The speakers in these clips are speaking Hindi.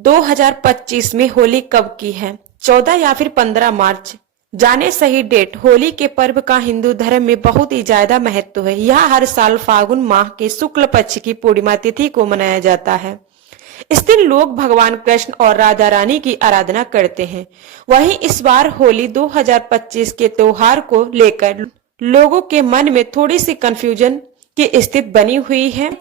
2025 में होली कब की है? 14 या फिर 15 मार्च? जाने सही डेट। होली के पर्व का हिंदू धर्म में बहुत ही ज्यादा महत्व है। यह हर साल फागुन माह के शुक्ल पक्ष की पूर्णिमा तिथि को मनाया जाता है। इस दिन लोग भगवान कृष्ण और राधा रानी की आराधना करते हैं। वहीं इस बार होली 2025 के त्योहार को लेकर लोगों के मन में थोड़ी सी कंफ्यूजन की स्थिति बनी हुई है।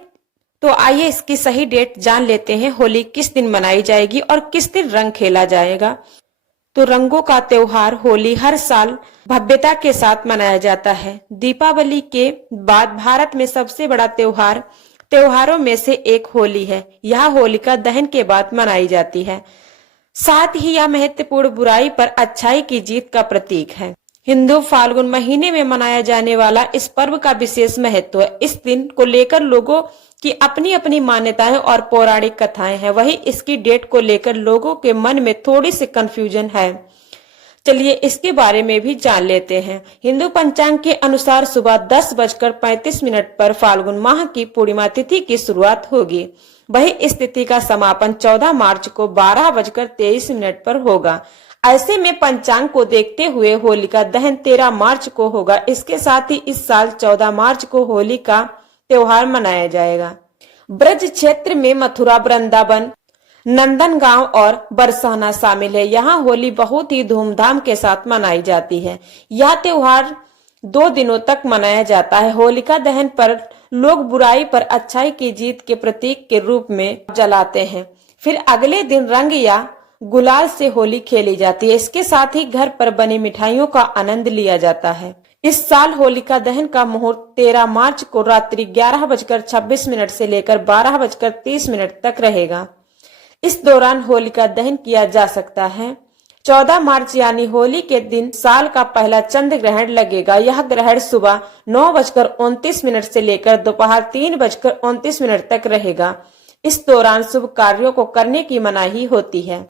तो आइए इसकी सही डेट जान लेते हैं। होली किस दिन मनाई जाएगी और किस दिन रंग खेला जाएगा। तो रंगों का त्योहार होली हर साल भव्यता के साथ मनाया जाता है। दीपावली के बाद भारत में सबसे बड़ा त्योहारों में से एक होली है। यह होलिका दहन के बाद मनाई जाती है। साथ ही यह महत्वपूर्ण बुराई पर अच्छाई की जीत का प्रतीक है। हिंदू फाल्गुन महीने में मनाया जाने वाला इस पर्व का विशेष महत्व है। इस दिन को लेकर लोगों की अपनी अपनी मान्यताएं और पौराणिक कथाएं हैं। वहीं इसकी डेट को लेकर लोगों के मन में थोड़ी सी कंफ्यूजन है। चलिए इसके बारे में भी जान लेते हैं। हिंदू पंचांग के अनुसार सुबह 10:35 पर फाल्गुन माह की पूर्णिमा तिथि की शुरुआत होगी। वहीं इस तिथि का समापन 14 मार्च को 12:23 पर होगा। ऐसे में पंचांग को देखते हुए होलिका दहन 13 मार्च को होगा। इसके साथ ही इस साल 14 मार्च को होली का त्योहार मनाया जाएगा। ब्रज क्षेत्र में मथुरा, वृंदावन, नंदनगांव और बरसाना शामिल है। यहाँ होली बहुत ही धूमधाम के साथ मनाई जाती है। यह त्योहार 2 दिनों तक मनाया जाता है। होलिका दहन पर लोग बुराई पर अच्छाई की जीत के प्रतीक के रूप में जलाते हैं। फिर अगले दिन रंग या गुलाल से होली खेली जाती है। इसके साथ ही घर पर बनी मिठाइयों का आनंद लिया जाता है। इस साल होलिका दहन का मुहूर्त 13 मार्च को रात्रि 11:26 से लेकर 12:30 तक रहेगा। इस दौरान होलिका दहन किया जा सकता है। 14 मार्च यानी होली के दिन साल का पहला चंद्र ग्रहण लगेगा। यह ग्रहण सुबह 9:29 से लेकर दोपहर 3:29 तक रहेगा। इस दौरान शुभ कार्यों को करने की मनाही होती है।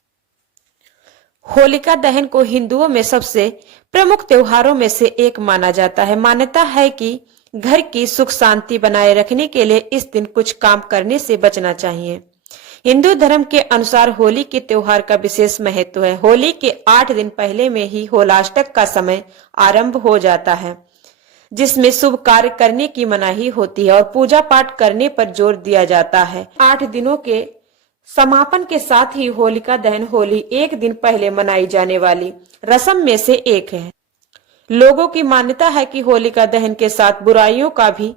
होलिका दहन को हिंदुओं में सबसे प्रमुख त्योहारों में से एक माना जाता है। मान्यता है कि घर की सुख शांति बनाए रखने के लिए इस दिन कुछ काम करने से बचना चाहिए। हिंदू धर्म के अनुसार होली के त्योहार का विशेष महत्व है। होली के 8 दिन पहले में ही होलाष्टक का समय आरंभ हो जाता है, जिसमें शुभ कार्य करने की मनाही होती है और पूजा पाठ करने पर जोर दिया जाता है। 8 दिनों के समापन के साथ ही होलिका दहन होली एक दिन पहले मनाई जाने वाली रस्म में से एक है। लोगों की मान्यता है कि होलिका दहन के साथ बुराइयों का भी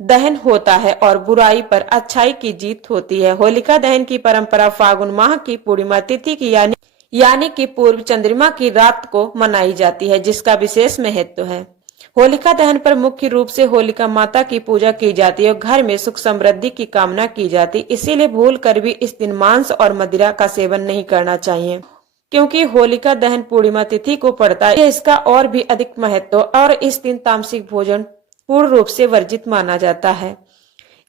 दहन होता है और बुराई पर अच्छाई की जीत होती है। होलिका दहन की परंपरा फागुन माह की पूर्णिमा तिथि की यानी कि पूर्व चंद्रमा की रात को मनाई जाती है, जिसका विशेष महत्व है। होलिका दहन पर मुख्य रूप से होलिका माता की पूजा की जाती है और घर में सुख समृद्धि की कामना की जाती है। इसीलिए भूल कर भी इस दिन मांस और मदिरा का सेवन नहीं करना चाहिए, क्योंकि होलिका दहन पूर्णिमा तिथि को पड़ता है। इसका और भी अधिक महत्व और इस दिन तामसिक भोजन पूर्ण रूप से वर्जित माना जाता है।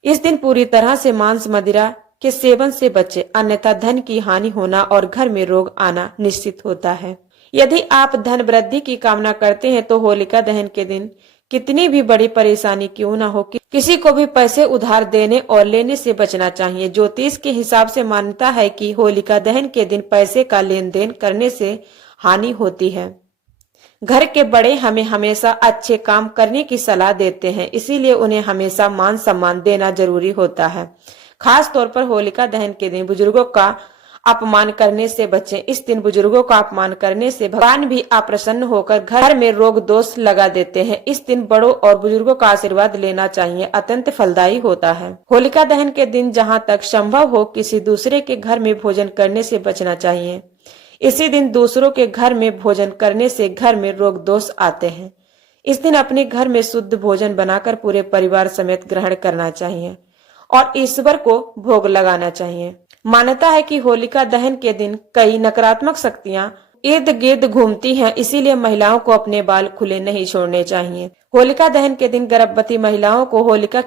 इस दिन पूरी तरह से मांस मदिरा के सेवन से बचे, अन्यथा धन की हानि होना और घर में रोग आना निश्चित होता है। यदि आप धन वृद्धि की कामना करते हैं तो होलिका दहन के दिन कितनी भी बड़ी परेशानी क्यों न हो, किसी को भी पैसे उधार देने और लेने से बचना चाहिए। ज्योतिष के हिसाब से मान्यता है कि होलिका दहन के दिन पैसे का लेन देन करने से हानि होती है। घर के बड़े हमें हमेशा अच्छे काम करने की सलाह देते हैं, इसीलिए उन्हें हमेशा मान सम्मान देना जरूरी होता है। खास तौर पर होलिका दहन के दिन बुजुर्गों का अपमान करने से बचें। इस दिन बुजुर्गों का अपमान करने से भगवान भी अप्रसन्न होकर घर में रोग दोष लगा देते हैं। इस दिन बड़ों और बुजुर्गों का आशीर्वाद लेना चाहिए, अत्यंत फलदायी होता है। होलिका दहन के दिन जहां तक संभव हो किसी दूसरे के घर में भोजन करने से बचना चाहिए। इसी दिन दूसरों के घर में भोजन करने से घर में रोग दोष आते हैं। इस दिन अपने घर में शुद्ध भोजन बनाकर पूरे परिवार समेत ग्रहण करना चाहिए और ईश्वर को भोग लगाना चाहिए। मान्यता है कि होलिका दहन के दिन कई नकारात्मक शक्तियां इर्द गिर्द घूमती हैं, इसीलिए महिलाओं को अपने बाल खुले नहीं छोड़ने चाहिए। होलिका दहन के दिन गर्भवती महिलाओं को होलिका